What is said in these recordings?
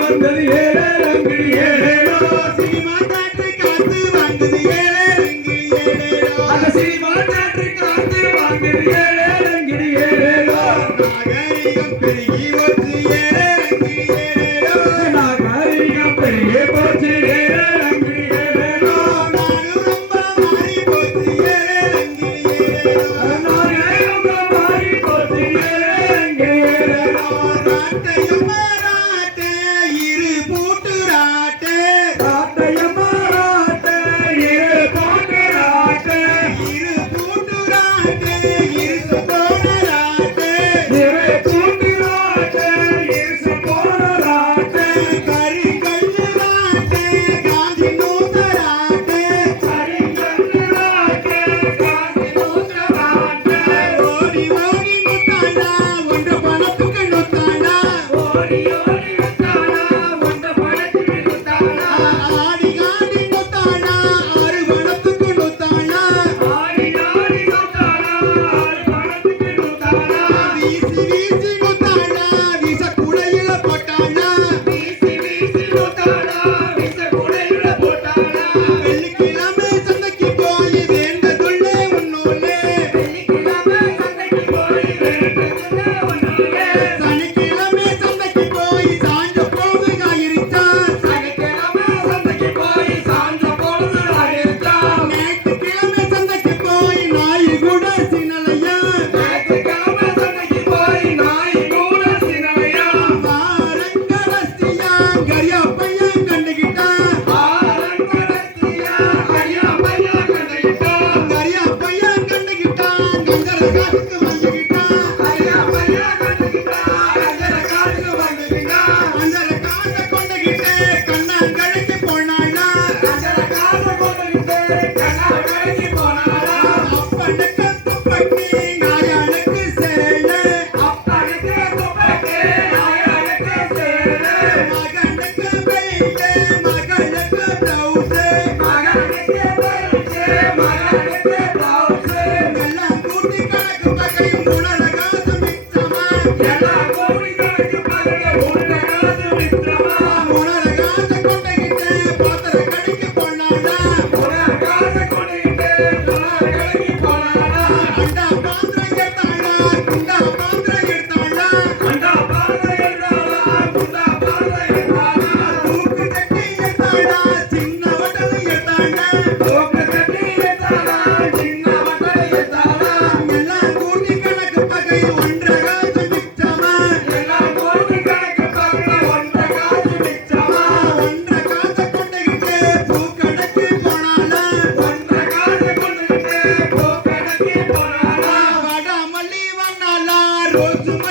வந்தது ஏழு ஏழு சினிமா காத்து காத்து வந்தது ஏழு. Thank you.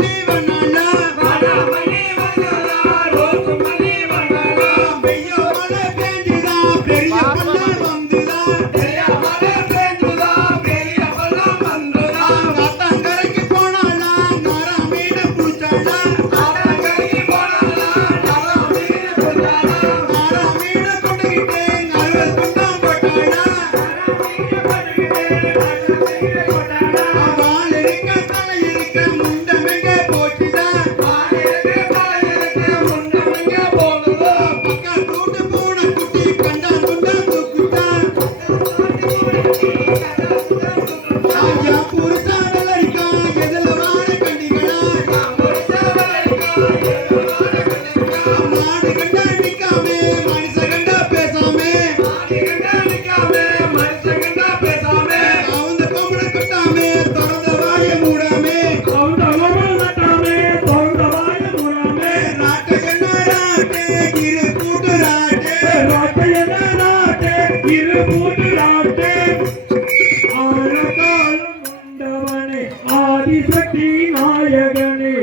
leave and I love. Adishakti நாயகனே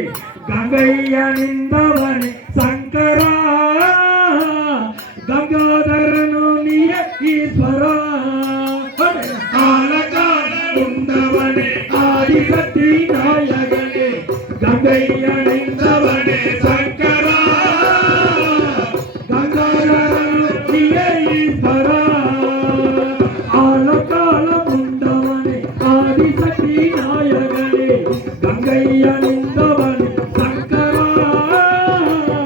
கங்கை அணிந்தவனே சங்கரா கங்காதரனு நீய ஈஸ்வரா ஆலகாரண்டவனே ஆதிசக்தி நாயகனே கங்கை அணிந்தவனே